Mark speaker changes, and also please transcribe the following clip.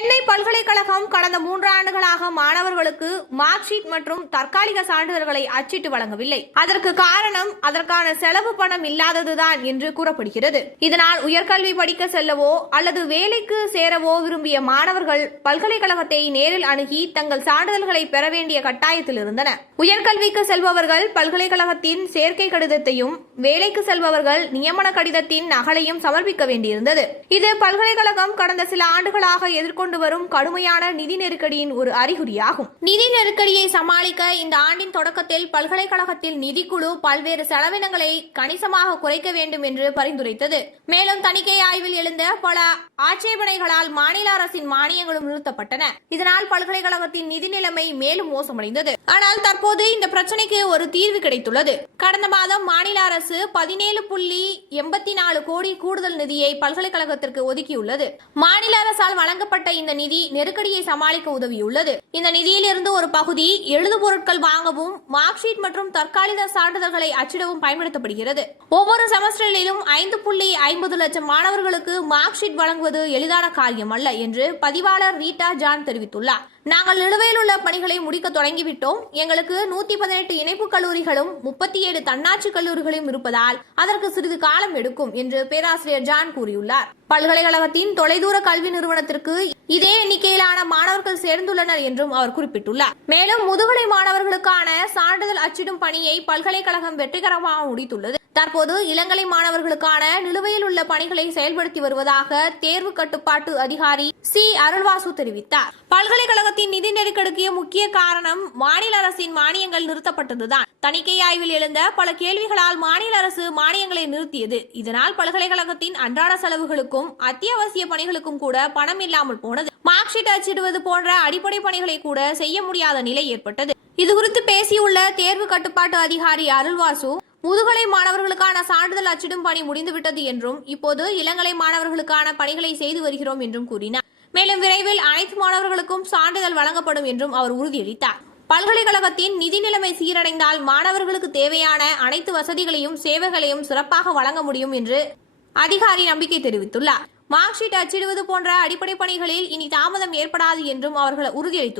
Speaker 1: சென்னை பல்கலைக்கழகம் கடந்த மூன்றாண்டுகளாக மாணவர்களுக்கு மார்க் ஷீட் மற்றும் தற்காலிக சான்றிதழ்களை அச்சிட்டு வழங்கவில்லை. அதற்கு காரணம் அதற்கான செலவு பணம் இல்லாததுதான் என்று கூறப்படுகிறது. இதனால் உயர்கல்வி படிக்க செல்லவோ அல்லது வேலைக்கு சேரவோ விரும்பிய மாணவர்கள் பல்கலைக்கழகத்தை நேரில் அணுகி தங்கள் சான்றிதழ்களை பெற வேண்டிய கட்டாயத்தில் இருந்தன உயர்கல்விக்கு செல்பவர்கள் பல்கலைக்கழகத்தின் சேர்க்கை கடிதத்தையும் வேலைக்கு செல்பவர்கள் நியமன கடிதத்தின் நகலையும் சமர்ப்பிக்க வேண்டியிருந்தது. இது பல்கலைக்கழகம் கடந்த சில ஆண்டுகளாக எதிர்கொண்டு வரும் கடுமையான நிதி நெருக்கடியின் ஒரு அறிகுறியாகும். நிதி நெருக்கடியை சமாளிக்க இந்த ஆண்டின் தொடக்கத்தில் பல்கலைக்கழகத்தில் நிதிக்குழு பல்வேறு செலவினங்களை கணிசமாக குறைக்க வேண்டும் என்று பரிந்துரைத்தது. மேலும் தணிக்கை ஆய்வில் எழுந்த பல ஆட்சேபனைகளால் மாநில அரசின் மானியங்களும் நிறுத்தப்பட்டன. இதனால் பல்கலைக்கழகத்தின் நிதி நிலைமை மேலும் மோசமடைந்தது. ஆனால் தற்போது இந்த பிரச்சனைக்கு ஒரு தீர்வு கிடைத்துள்ளது. கடந்த மாதம் மாநில அரசு பதினேழு புள்ளி எண்பத்தி நாலு கோடி கூடுதல் நிதியை பல்கலைக்கழகத்திற்கு ஒதுக்கியுள்ளது. மாநில அரசால் வழங்கப்பட்ட இந்த நிதி நெருக்கடியை சமாளிக்க உதவியுள்ளது. இந்த நிதியிலிருந்து ஒரு பகுதி எழுது பொருட்கள் வாங்கவும் மார்க் ஷீட் மற்றும் தற்காலிக சான்றிதழ்களை அச்சிடவும் பயன்படுத்தப்படுகிறது. ஒவ்வொரு செமஸ்டரிலும் ஐந்து புள்ளி ஐம்பது லட்சம் மாணவர்களுக்கு மார்க் ஷீட் வழங்குவது எளிதான காரியம் அல்ல என்று பதிவாளர் ரீட்டா ஜான் தெரிவித்துள்ளார். நாங்கள் நிலுவையில் உள்ள பணிகளை முடிக்க தொடங்கிவிட்டோம். எங்களுக்கு நூத்தி பதினெட்டு இணைப்பு கல்லூரிகளும் முப்பத்தி ஏழு தன்னாட்சி கல்லூரிகளும் இருப்பதால் அதற்கு சிறிது காலம் எடுக்கும் என்று பேராசிரியர் ஜான் கூறியுள்ளார். பல்கலைக்கழகத்தின் தொலைதூர கல்வி நிறுவனத்திற்கு இதே எண்ணிக்கையிலான மாணவர்கள் சேர்ந்துள்ளனர் என்றும் அவர் குறிப்பிட்டுள்ளார். மேலும் முதுகலை மாணவர்களுக்கான சான்றிதழ் அச்சிடும் பணியை பல்கலைக்கழகம் வெற்றிகரமாக முடித்துள்ளது. தற்போது இளங்கலை மாணவர்களுக்கான நிலுவையில் உள்ள பணிகளை செயல்படுத்தி வருவதாக தேர்வு கட்டுப்பாட்டு அதிகாரி சி. அருள்வாசு தெரிவித்தார். பல்கலைக்கழகத்தின் நிதி நெருக்கடிக்கு முக்கிய காரணம் மாநில அரசின் மானியங்கள் நிறுத்தப்பட்டதுதான் தணிக்கை ஆய்வில் எழுந்த பல கேள்விகளால் மாநில அரசு மானியங்களை நிறுத்தியது. இதனால் பல்கலைக்கழகத்தின் அன்றாட செலவுகளுக்கும் அத்தியாவசிய பணிகளுக்கும் கூட பணம் இல்லாமல் போனது. மார்க் ஷீட் அச்சிடுவது போன்ற அடிப்படை பணிகளை கூட செய்ய முடியாத நிலை ஏற்பட்டது. இதுகுறித்து பேசியுள்ள தேர்வு கட்டுப்பாட்டு அதிகாரி அருள்வாசு முதுகலை மாணவர்களுக்கான சான்றிதழ் அச்சிடும் பணி முடிந்துவிட்டது என்றும் இப்போது இளங்கலை மாணவர்களுக்கான பணிகளை செய்து வருகிறோம் என்றும் கூறினார். மேலும் விரைவில் அனைத்து மாணவர்களுக்கும் சான்றிதழ் வழங்கப்படும் என்றும் அவர் உறுதியளித்தார். பல்கலைக்கழகத்தின் நிதி நிலைமை சீரடைந்தால் மாணவர்களுக்கு தேவையான அனைத்து வசதிகளையும் சேவைகளையும் சிறப்பாக வழங்க முடியும் என்று அதிகாரி நம்பிக்கை தெரிவித்துள்ளார். மார்க் ஷீட் அச்சிடுவது போன்ற அடிப்படை பணிகளில் இனி தாமதம் ஏற்படாது என்றும் அவர்கள் உறுதியளித்துள்ளனர்.